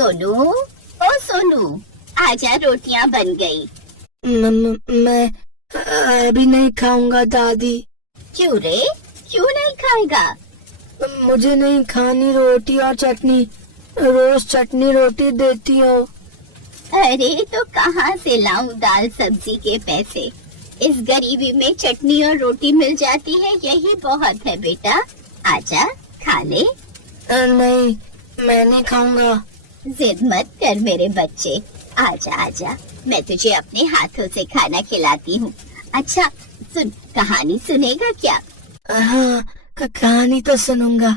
सोनू, ओ सोनू, आजा, रोटियां बन गई। मैं अभी नहीं खाऊंगा दादी। क्यों रे, क्यों नहीं खाएगा? मुझे नहीं खानी रोटी और चटनी, रोज चटनी रोटी देती हो। अरे तो कहाँ से लाऊं दाल सब्जी के पैसे? इस गरीबी में चटनी और रोटी मिल जाती है, यही बहुत है बेटा। आजा, खा ले। नहीं, मैं नहीं खाऊंगा। जिद मत कर मेरे बच्चे, आजा आजा, मैं तुझे अपने हाथों से खाना खिलाती हूँ। अच्छा सुन, कहानी सुनेगा क्या? हाँ, कहानी तो सुनूंगा।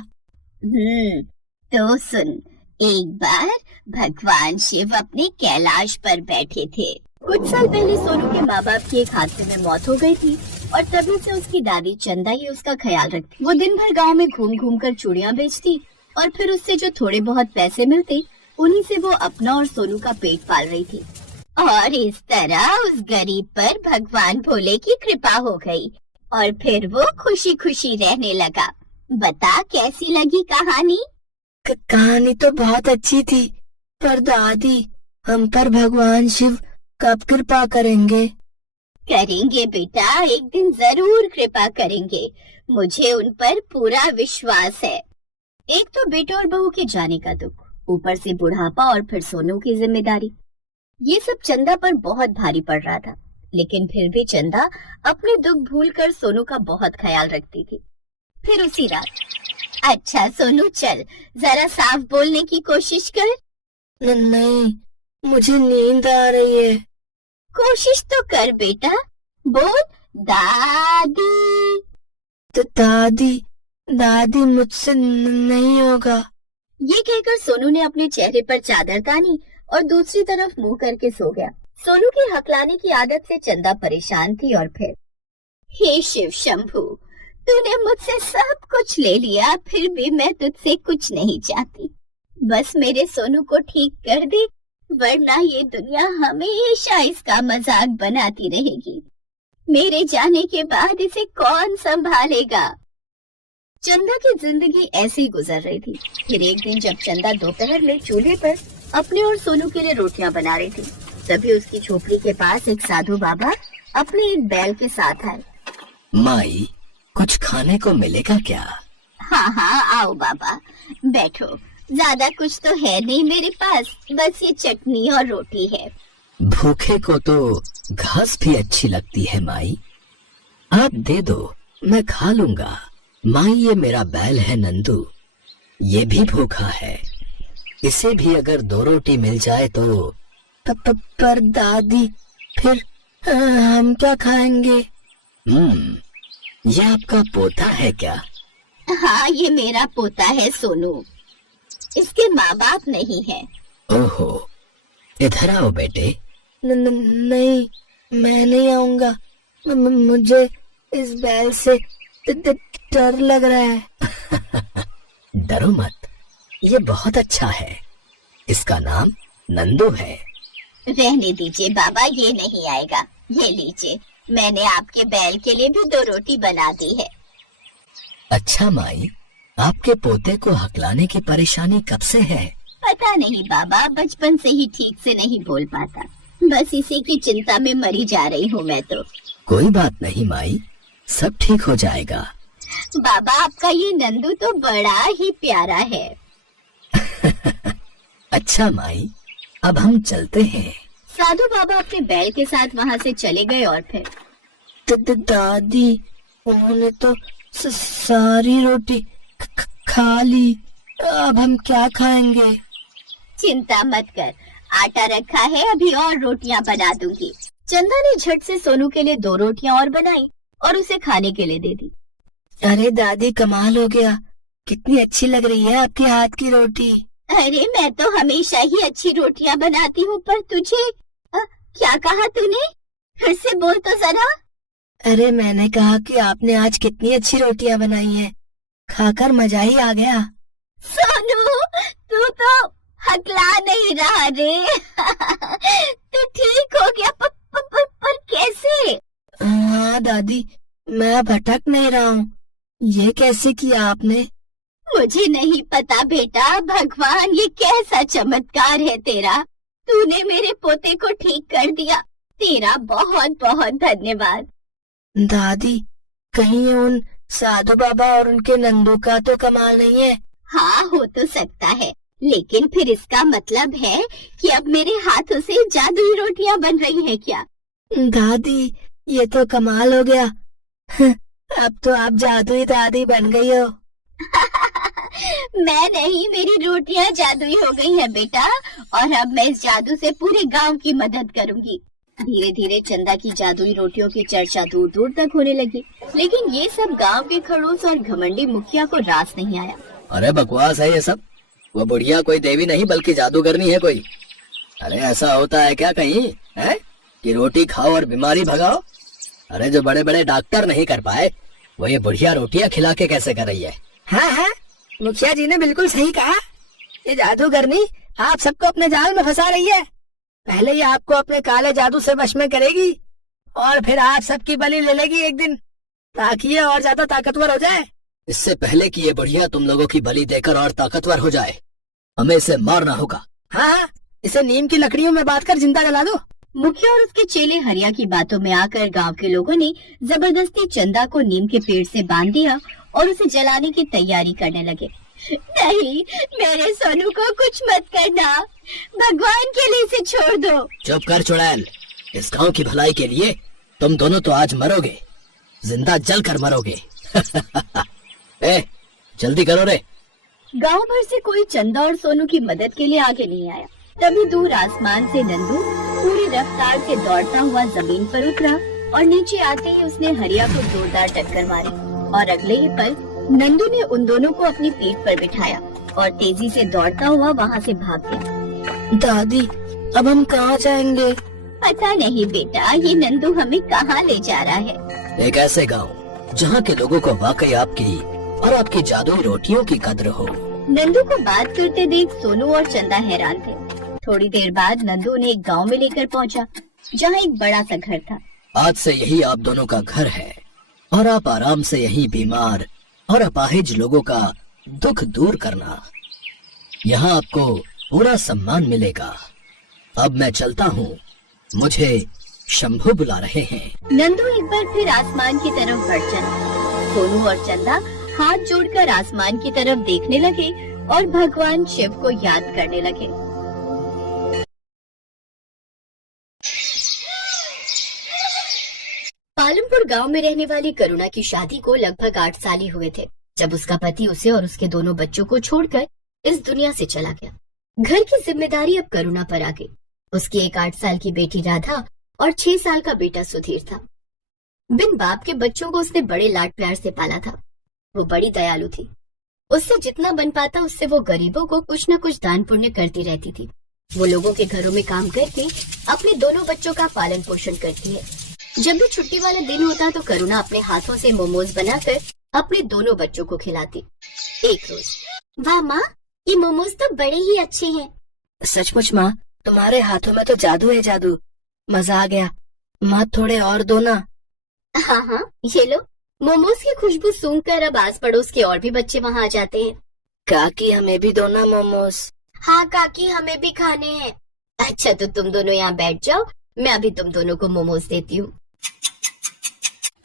तो सुन। एक बार भगवान शिव अपने कैलाश पर बैठे थे। कुछ साल पहले सोनू के माँ बाप की एक हादसे में मौत हो गई थी और तभी से उसकी दादी चंदा ही उसका ख्याल रखती। वो दिन भर गांव में घूम घूम कर चूड़ियाँ बेचती और फिर उससे जो थोड़े बहुत पैसे मिलते उन्हीं से वो अपना और सोनू का पेट पाल रही थी। और इस तरह उस गरीब पर भगवान भोले की कृपा हो गई और फिर वो खुशी खुशी रहने लगा। बता कैसी लगी कहानी? कहानी तो बहुत अच्छी थी, पर दादी हम पर भगवान शिव कब कृपा करेंगे? करेंगे बेटा, एक दिन जरूर कृपा करेंगे। मुझे उन पर पूरा विश्वास है। एक तो बेटे और बहू के जाने का दुख, ऊपर से बुढ़ापा और फिर सोनू की जिम्मेदारी, ये सब चंदा पर बहुत भारी पड़ रहा था। लेकिन फिर भी चंदा अपने दुख भूलकर सोनू का बहुत ख्याल रखती थी। फिर उसी रात, अच्छा सोनू चल, जरा साफ बोलने की कोशिश कर। नहीं, मुझे नींद आ रही है। कोशिश तो कर बेटा, बोल दादी। तो दादी मुझसे नहीं होगा। ये कहकर सोनू ने अपने चेहरे पर चादर तानी और दूसरी तरफ मुंह करके सो गया। सोनू की हकलाने की आदत से चंदा परेशान थी और फिर, हे शिव शंभू, तूने मुझसे सब कुछ ले लिया, फिर भी मैं तुझसे कुछ नहीं चाहती। बस मेरे सोनू को ठीक कर दे, वरना ये दुनिया हमेशा इसका मजाक बनाती रहेगी। मेरे जाने के बाद इसे कौन संभालेगा? चंदा की जिंदगी ऐसे ही गुजर रही थी। फिर एक दिन जब चंदा दोपहर में चूल्हे पर अपने और सोनू के लिए रोटियां बना रही थी, तभी उसकी झोपड़ी के पास एक साधु बाबा अपने एक बैल के साथ आए। माई, कुछ खाने को मिलेगा क्या? हाँ, आओ बाबा, बैठो। ज्यादा कुछ तो है नहीं मेरे पास, बस ये चटनी और रोटी है। भूखे को तो घास भी अच्छी लगती है माई, आप दे दो, मैं खा लूंगा। माई, ये मेरा बैल है नंदू, ये भी भूखा है, इसे भी अगर 2 रोटी मिल जाए तो। पर दादी, फिर हम क्या खाएंगे? ये आपका पोता है क्या? हाँ, ये मेरा पोता है सोनू, इसके माँ बाप नहीं है। ओहो, इधर आओ बेटे। नहीं, मैं नहीं आऊंगा। मुझे इस बैल से डर लग रहा है। डरो मत, ये बहुत अच्छा है, इसका नाम नंदू है। रहने दीजिए बाबा, ये नहीं आएगा। ये लीजिए, मैंने आपके बैल के लिए भी 2 रोटी बना दी है। अच्छा माई, आपके पोते को हकलाने की परेशानी कब से है? पता नहीं बाबा, बचपन से ही ठीक से नहीं बोल पाता, बस इसी की चिंता में मरी जा रही हूँ मैं तो। कोई बात नहीं माई, सब ठीक हो जाएगा। बाबा, आपका ये नंदू तो बड़ा ही प्यारा है। अच्छा माई, अब हम चलते हैं। साधु बाबा अपने बैल के साथ वहाँ से चले गए और फिर दादी, उन्होंने तो सारी रोटी खा ली, अब हम क्या खाएंगे? चिंता मत कर, आटा रखा है, अभी और रोटियां बना दूंगी। चंदा ने झट से सोनू के लिए 2 रोटियां और बनाई और उसे खाने के लिए दे दी। अरे दादी, कमाल हो गया, कितनी अच्छी लग रही है आपके हाथ की रोटी। अरे मैं तो हमेशा ही अच्छी रोटियां बनाती हूँ, पर तुझे क्या कहा तूने? फिर से बोल तो जरा। अरे मैंने कहा कि आपने आज कितनी अच्छी रोटियां बनाई हैं, खाकर मजा ही आ गया। सोनू, तू तो हकला नहीं रहा रे। तू ठीक हो गया, पर कैसे? हाँ दादी, मैं भटक नहीं रहा हूँ। ये कैसे किया आपने? मुझे नहीं पता बेटा, भगवान ये कैसा चमत्कार है तेरा, तूने मेरे पोते को ठीक कर दिया, तेरा बहुत बहुत धन्यवाद। दादी, कहीं उन साधु बाबा और उनके नंदू का तो कमाल नहीं है? हाँ, हो तो सकता है, लेकिन फिर इसका मतलब है कि अब मेरे हाथों से जादुई रोटियां बन रही हैं क्या? दादी, ये तो कमाल हो गया। अब तो आप जादुई दादी बन गई हो। मैं नहीं, मेरी रोटियां जादुई हो गई हैं बेटा, और अब मैं इस जादू से पूरे गांव की मदद करूंगी। धीरे धीरे चंदा की जादुई रोटियों की चर्चा दूर दूर तक होने लगी, लेकिन ये सब गांव के खड़ूस और घमंडी मुखिया को रास नहीं आया। अरे बकवास है ये सब, वो बुढ़िया कोई देवी नहीं बल्कि जादूगरनी है कोई। अरे ऐसा होता है क्या कहीं है कि रोटी खाओ और बीमारी भगाओ? अरे जो बड़े बड़े डॉक्टर नहीं कर पाए वो ये बुढ़िया रोटियां खिला के कैसे कर रही है? हाँ हाँ, मुखिया जी ने बिल्कुल सही कहा। ये जादूगरनी आप सबको अपने जाल में फंसा रही है। पहले ये आपको अपने काले जादू से वश में करेगी और फिर आप सबकी बलि ले लेगी एक दिन, ताकि ये और ज्यादा ताकतवर हो जाए। इससे पहले कि ये बुढ़िया तुम लोगों की बलि देकर और ताकतवर हो जाए, हमें इसे मारना होगा। हाँ, इसे नीम की लकड़ियों में बांध कर जिंदा जला दो। मुखिया और उसके चेले हरिया की बातों में आकर गांव के लोगों ने जबरदस्ती चंदा को नीम के पेड़ से बांध दिया और उसे जलाने की तैयारी करने लगे। नहीं, मेरे सोनू को कुछ मत करना, भगवान के लिए इसे छोड़ दो। चुप कर चुड़ैल, इस गांव की भलाई के लिए तुम दोनों तो आज मरोगे, जिंदा जल कर मरोगे। ए, जल्दी करो रे। गांव भर से कोई चंदा और सोनू की मदद के लिए आगे नहीं आया। तभी दूर आसमान से नंदू पूरी रफ्तार से दौड़ता हुआ जमीन पर उतरा और नीचे आते ही उसने हरिया को जोरदार टक्कर मारी और अगले ही पल नंदू ने उन दोनों को अपनी पीठ पर बिठाया और तेजी से दौड़ता हुआ वहाँ से भाग गया। दादी, अब हम कहाँ जाएंगे? पता नहीं बेटा, ये नंदू हमें कहाँ ले जा रहा है। एक ऐसे गांव जहाँ के लोगों को वाकई आपकी और आपकी जादुई रोटियों की कद्र हो। नंदू को बात करते देख सोनू और चंदा हैरान थे। थोड़ी देर बाद नंदू उन्हें एक गांव में लेकर पहुंचा, जहां एक बड़ा सा घर था। आज से यही आप दोनों का घर है और आप आराम से यही बीमार और अपाहिज लोगों का दुख दूर करना। यहाँ आपको पूरा सम्मान मिलेगा। अब मैं चलता हूँ, मुझे शंभू बुला रहे हैं। नंदू एक बार फिर आसमान की तरफ बढ़ चला। सोनू और चंदा हाथ जोड़कर आसमान की तरफ देखने लगे और भगवान शिव को याद करने लगे। पालमपुर गांव में रहने वाली करुणा की शादी को लगभग 8 साल ही हुए थे जब उसका पति उसे और उसके दोनों बच्चों को छोड़कर इस दुनिया से चला गया। घर की जिम्मेदारी अब करुणा पर आ गई। उसकी एक 8 साल की बेटी राधा और 6 साल का बेटा सुधीर था। बिन बाप के बच्चों को उसने बड़े लाड प्यार से पाला था। वो बड़ी दयालु थी। उससे जितना बन पाता उससे वो गरीबों को कुछ न कुछ दान पुण्य करती रहती थी। वो लोगों के घरों में काम करके अपने दोनों बच्चों का पालन पोषण करती है। जब भी छुट्टी वाला दिन होता तो करुणा अपने हाथों से मोमोज बनाकर अपने दोनों बच्चों को खिलाती। एक रोज, वाह माँ, ये मोमोज तो बड़े ही अच्छे हैं। सचमुच माँ, तुम्हारे हाथों में तो जादू है, जादू। मजा आ गया। माँ, थोड़े और दो ना। हाँ हाँ, ये लो। मोमोज की खुशबू सूंघकर अब आस पड़ोस के और भी बच्चे वहाँ आ जाते हैं। काकी, हमें भी दो ना मोमोज। हाँ काकी, हमें भी खाने हैं। अच्छा, तो तुम दोनों यहाँ बैठ जाओ, मैं अभी तुम दोनों को मोमोज देती हूँ।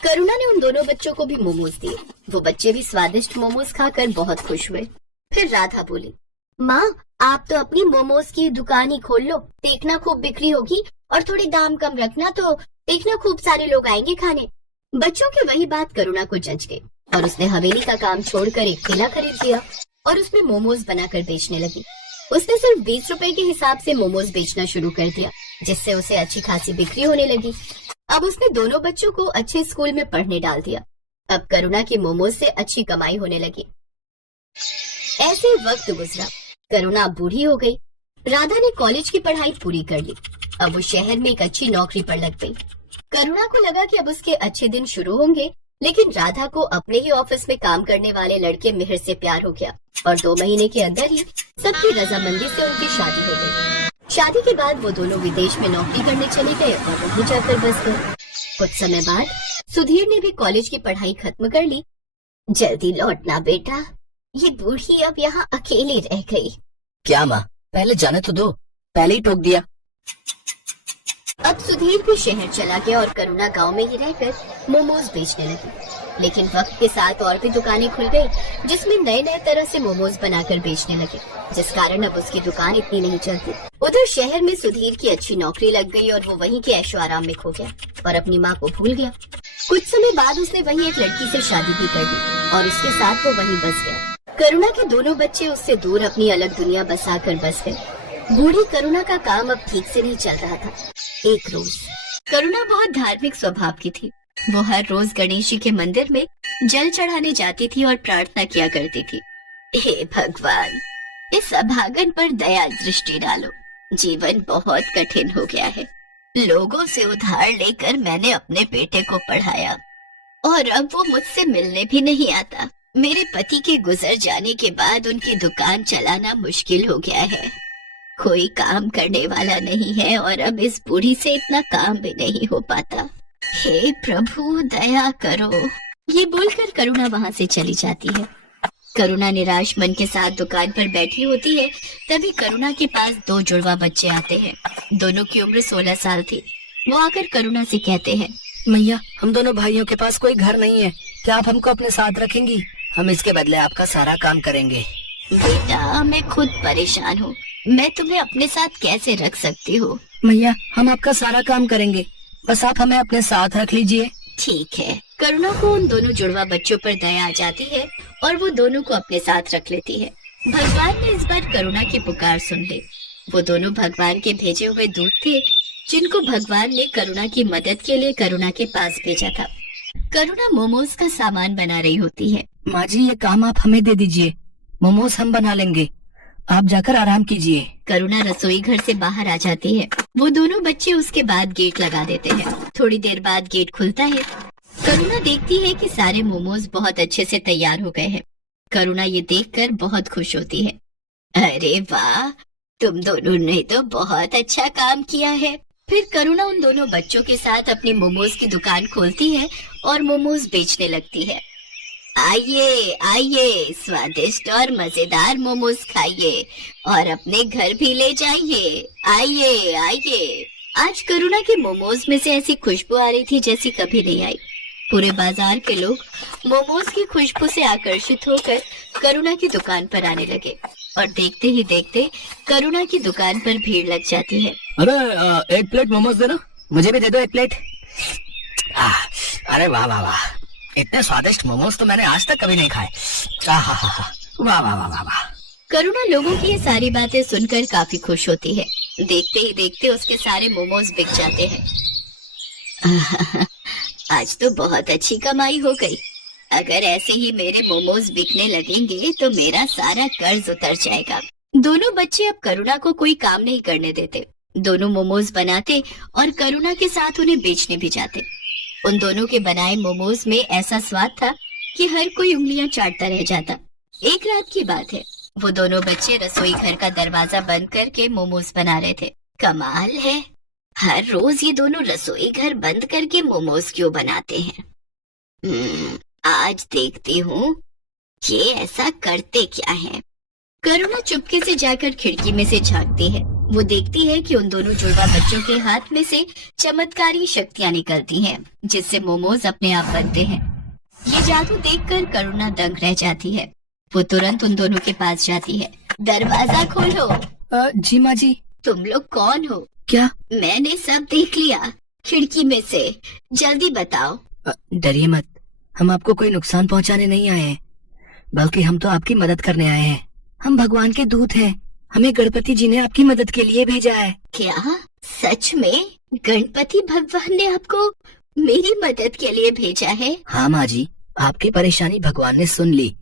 करुणा ने उन दोनों बच्चों को भी मोमोज दिए। वो बच्चे भी स्वादिष्ट मोमोज खाकर बहुत खुश हुए। फिर राधा बोली, माँ, आप तो अपनी मोमोज की दुकान ही खोल लो। देखना खूब बिक्री होगी और थोड़े दाम कम रखना, तो देखना खूब सारे लोग आएंगे खाने। बच्चों की वही बात करुणा को जच गई और उसने हवेली का काम छोड़कर एक ठेला खरीद लिया और उसमें मोमोज बनाकर बेचने लगी। उसने सिर्फ 20 रुपए के हिसाब से मोमोज बेचना शुरू कर दिया, जिससे उसे अच्छी खासी बिक्री होने लगी। अब उसने दोनों बच्चों को अच्छे स्कूल में पढ़ने डाल दिया। अब करुणा की मोमोज से अच्छी कमाई होने लगी। ऐसे वक्त गुजरा। करुणा अब बूढ़ी हो गई। राधा ने कॉलेज की पढ़ाई पूरी कर ली। अब वो शहर में एक अच्छी नौकरी पर लग गई। करुणा को लगा कि अब उसके अच्छे दिन शुरू होंगे, लेकिन राधा को अपने ही ऑफिस में काम करने वाले लड़के मिहिर से प्यार हो गया और 2 महीने के अंदर ही सबकी रजामंदी से उनकी शादी हो गई। शादी के बाद वो दोनों विदेश में नौकरी करने चले गए और वहीं जाकर बस गए। कुछ समय बाद सुधीर ने भी कॉलेज की पढ़ाई खत्म कर ली। जल्दी लौटना बेटा, ये बूढ़ी अब यहाँ अकेली रह गई। क्या माँ, पहले जाने तो दो, पहले ही टोक दिया। अब सुधीर भी शहर चला गया और करुणा गांव में ही रहकर मोमोज बेचने लगी। लेकिन वक्त के साथ और भी दुकानें खुल गई जिसमें नए नए तरह से मोमोज बनाकर बेचने लगे, जिस कारण अब उसकी दुकान इतनी नहीं चलती। उधर शहर में सुधीर की अच्छी नौकरी लग गई और वो वहीं के ऐशो आराम में खो गया और अपनी माँ को भूल गया। कुछ समय बाद उसने वहीं एक लड़की से शादी भी कर दी और उसके साथ वो वहीं बस गया। करुणा के दोनों बच्चे उससे दूर अपनी अलग दुनिया बसाकर बस गए। बूढ़ी करुणा का काम अब ठीक से नहीं चल रहा था। एक रोज करुणा बहुत धार्मिक स्वभाव की थी। वो हर रोज गणेश जी के मंदिर में जल चढ़ाने जाती थी और प्रार्थना किया करती थी, हे भगवान, इस अभागन पर दया दृष्टि डालो। जीवन बहुत कठिन हो गया है। लोगों से उधार लेकर मैंने अपने बेटे को पढ़ाया और अब वो मुझसे मिलने भी नहीं आता। मेरे पति के गुजर जाने के बाद उनकी दुकान चलाना मुश्किल हो गया है। कोई काम करने वाला नहीं है और अब इस बूढ़ी से इतना काम भी नहीं हो पाता। हे प्रभु दया करो। ये बोलकर करुणा वहाँ से चली जाती है। करुणा निराश मन के साथ दुकान पर बैठी होती है। तभी करुणा के पास दो जुड़वा बच्चे आते हैं। दोनों की उम्र 16 साल थी। वो आकर करुणा से कहते हैं, मैया, हम दोनों भाइयों के पास कोई घर नहीं है, क्या आप हमको अपने साथ रखेंगी? हम इसके बदले आपका सारा काम करेंगे। बेटा, मैं खुद परेशान हूँ, मैं तुम्हें अपने साथ कैसे रख सकती हूँ? मैया, हम आपका सारा काम करेंगे, बस आप हमें अपने साथ रख लीजिए। ठीक है। करुणा को उन दोनों जुड़वा बच्चों पर दया आ जाती है और वो दोनों को अपने साथ रख लेती है। भगवान ने इस बार करुणा की पुकार सुन ली। वो दोनों भगवान के भेजे हुए दूत थे जिनको भगवान ने करुणा की मदद के लिए करुणा के पास भेजा था। करुणा मोमोज का सामान बना रही होती है। माँ जी, ये काम आप हमें दे दीजिए, मोमोज हम बना लेंगे, आप जाकर आराम कीजिए। करुणा रसोई घर से बाहर आ जाती है। वो दोनों बच्चे उसके बाद गेट लगा देते हैं। थोड़ी देर बाद गेट खुलता है। करुणा देखती है कि सारे मोमोज बहुत अच्छे से तैयार हो गए हैं। करुणा ये देखकर बहुत खुश होती है। अरे वाह, तुम दोनों ने तो बहुत अच्छा काम किया है। फिर करुणा उन दोनों बच्चों के साथ अपनी मोमोज की दुकान खोलती है और मोमोज बेचने लगती है। आइए आइए, स्वादिष्ट और मजेदार मोमोज खाइए और अपने घर भी ले जाइए। आइए आइए। आज करुणा के मोमोज में से ऐसी खुशबू आ रही थी जैसी कभी नहीं आई। पूरे बाजार के लोग मोमोज की खुशबू से आकर्षित होकर करुणा की दुकान पर आने लगे और देखते ही देखते करुणा की दुकान पर भीड़ लग जाती है। अरे एक प्लेट मोमोज देना, मुझे भी दे दो एक प्लेट। अरे वाह वाह वाह, इतने स्वादिष्ट मोमोज तो मैंने आज तक कभी नहीं खाए। वाह वाह वाह वाह वाह। करुणा लोगों की ये सारी बातें सुनकर काफी खुश होती है। देखते ही देखते उसके सारे मोमोज बिक जाते हैं। आज तो बहुत अच्छी कमाई हो गई। अगर ऐसे ही मेरे मोमोज बिकने लगेंगे तो मेरा सारा कर्ज उतर जाएगा। दोनों बच्चे अब करुणा को कोई काम नहीं करने देते। दोनों मोमोज बनाते और करुणा के साथ उन्हें बेचने भी जाते। उन दोनों के बनाए मोमोज में ऐसा स्वाद था कि हर कोई उंगलियां चाटता रह जाता। एक रात की बात है, वो दोनों बच्चे रसोई घर का दरवाजा बंद करके मोमोज बना रहे थे। कमाल है, हर रोज ये दोनों रसोई घर बंद करके मोमोज क्यों बनाते हैं? आज देखती हूँ ये ऐसा करते क्या है। करुणा चुपके से जाकर खिड़की में से झांकती है। वो देखती है कि उन दोनों जुड़वा बच्चों के हाथ में से चमत्कारी शक्तियाँ निकलती हैं, जिससे मोमोज अपने आप बनते हैं। ये जादू देखकर करुणा दंग रह जाती है। वो तुरंत उन दोनों के पास जाती है। दरवाजा खोलो। जी माँ जी। तुम लोग कौन हो? क्या? मैंने सब देख लिया खिड़की में से, जल्दी बताओ। डरिए मत, हम आपको कोई नुकसान पहुंचाने नहीं आए हैं, बल्कि हम तो आपकी मदद करने आए हैं। हम भगवान के दूत हैं, हमें गणपति जी ने आपकी मदद के लिए भेजा है। क्या सच में गणपति भगवान ने आपको मेरी मदद के लिए भेजा है? हाँ माँ जी, आपकी परेशानी भगवान ने सुन ली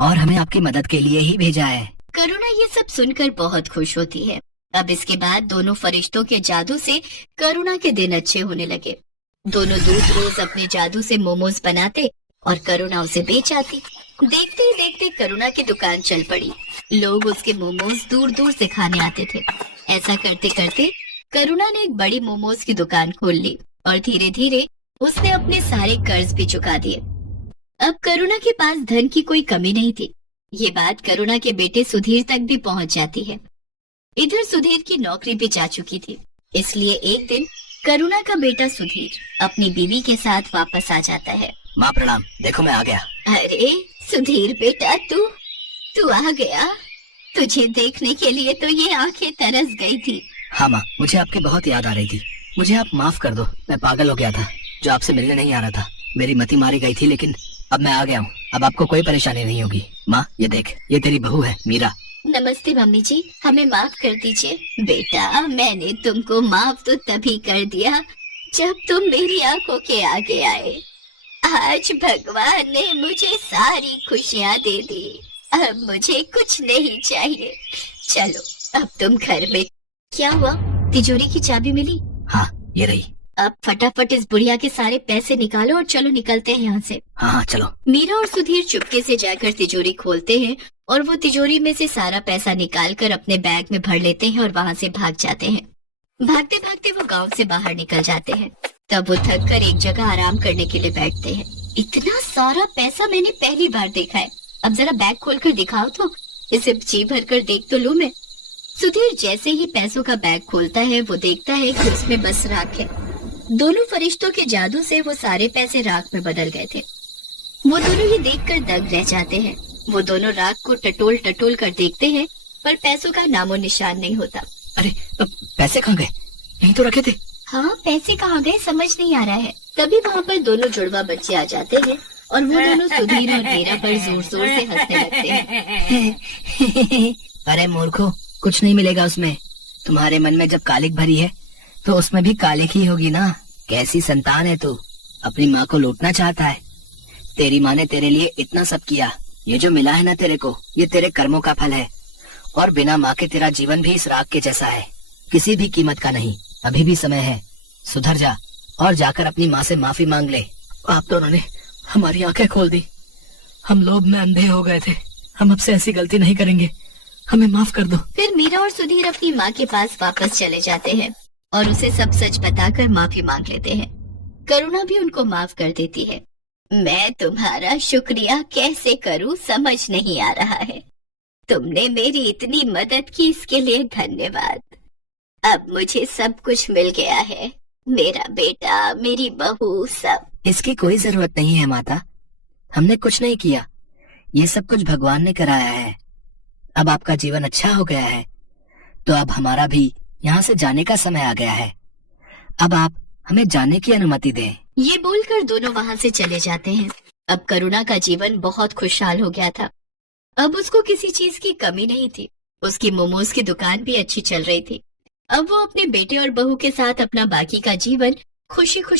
और हमें आपकी मदद के लिए ही भेजा है। करुणा ये सब सुनकर बहुत खुश होती है। अब इसके बाद दोनों फरिश्तों के जादू से करुणा के दिन अच्छे होने लगे। दोनों दूत रोज अपने जादू से मोमोज बनाते और करुणा उसे बेच आती। देखते ही देखते करुणा की दुकान चल पड़ी। लोग उसके मोमोज दूर दूर से खाने आते थे। ऐसा करते करते करुणा ने एक बड़ी मोमोज की दुकान खोल ली और धीरे धीरे उसने अपने सारे कर्ज भी चुका दिए। अब करुणा के पास धन की कोई कमी नहीं थी। ये बात करुणा के बेटे सुधीर तक भी पहुंच जाती है। इधर सुधीर की नौकरी भी जा चुकी थी, इसलिए एक दिन करुणा का बेटा सुधीर अपनी बीवी के साथ वापस आ जाता है। माँ प्रणाम, देखो मैं आ गया। अरे सुधीर बेटा, तू आ गया। तुझे देखने के लिए तो ये आंखें तरस गई थी। हाँ माँ, मुझे आपकी बहुत याद आ रही थी। मुझे आप माफ कर दो, मैं पागल हो गया था जो आपसे मिलने नहीं आ रहा था। मेरी मति मारी गई थी, लेकिन अब मैं आ गया हूँ। अब आपको कोई परेशानी नहीं होगी। माँ ये देख, ये तेरी बहू है मीरा। नमस्ते मम्मी जी, हमें माफ कर दीजिए। बेटा, मैंने तुमको माफ तो तभी कर दिया जब तुम मेरी आंखों के आगे आए। आज भगवान ने मुझे सारी खुशियाँ दे दी। अब मुझे कुछ नहीं चाहिए। चलो अब तुम घर में। क्या हुआ? तिजोरी की चाबी मिली? हाँ ये रही। अब फटाफट इस बुढ़िया के सारे पैसे निकालो और चलो निकलते हैं यहाँ से। हाँ चलो। मीरा और सुधीर चुपके से जाकर तिजोरी खोलते हैं और वो तिजोरी में से सारा पैसा निकालकर अपने बैग में भर लेते हैं और वहाँ से भाग जाते हैं। भागते भागते वो गांव से बाहर निकल जाते हैं। तब वो थक कर एक जगह आराम करने के लिए बैठते हैं। इतना सारा पैसा मैंने पहली बार देखा है। अब जरा बैग खोलकर दिखाओ तो, इसे जी भर कर देख तो लूं मैं। सुधीर जैसे ही पैसों का बैग खोलता है, वो देखता है कि उसमें बस राख है। दोनों फरिश्तों के जादू से वो सारे पैसे राख में बदल गए थे। वो दोनों ही देखकर दंग रह जाते हैं। वो दोनों राख को टटोल टटोल कर देखते हैं, पर पैसों का नामो निशान नहीं होता। अरे पैसे कहाँ गए? यहीं तो रखे थे। हाँ, पैसे कहाँ गए समझ नहीं आ रहा है। तभी वहाँ पर दोनों जुड़वा बच्चे आ जाते हैं और वो दोनों सुधीर और मीरा पर जोर जोर से हंसने लगते हैं। अरे मूर्खो, कुछ नहीं मिलेगा उसमें। तुम्हारे मन में जब कालिक भरी है तो उसमें भी कालिक ही होगी ना। कैसी संतान है तू, अपनी माँ को लूटना चाहता है। तेरी माँ ने तेरे लिए इतना सब किया। ये जो मिला है ना तेरे को, ये तेरे कर्मों का फल है। और बिना माँ के तेरा जीवन भी इस राग के जैसा है, किसी भी कीमत का नहीं। अभी भी समय है, सुधर जा और जाकर अपनी माँ से माफी मांग ले। आप दोनों ने हमारी आंखें खोल दी। हम लोभ में अंधे हो गए थे। हम अब से ऐसी गलती नहीं करेंगे, हमें माफ कर दो। फिर मीरा और सुधीर अपनी माँ के पास वापस चले जाते हैं और उसे सब सच बताकर माफी मांग लेते हैं। करुणा भी उनको माफ कर देती है। मैं तुम्हारा शुक्रिया कैसे करूं समझ नहीं आ रहा है। तुमने मेरी इतनी मदद की, इसके लिए धन्यवाद। अब मुझे सब कुछ मिल गया है, मेरा बेटा, मेरी बहू, सब। इसकी कोई जरूरत नहीं है माता, हमने कुछ नहीं किया। ये सब कुछ भगवान ने कराया है। अब आपका जीवन अच्छा हो गया है, तो अब हमारा भी यहाँ से जाने का समय आ गया है। अब आप हमें जाने की अनुमति दें। ये बोलकर दोनों वहाँ से चले जाते हैं। अब करुणा का जीवन बहुत खुशहाल हो गया था। अब उसको किसी चीज की कमी नहीं थी। उसकी मोमोज की दुकान भी अच्छी चल रही थी। अब वो अपने बेटे और बहू के साथ अपना बाकी का जीवन खुशी खुशी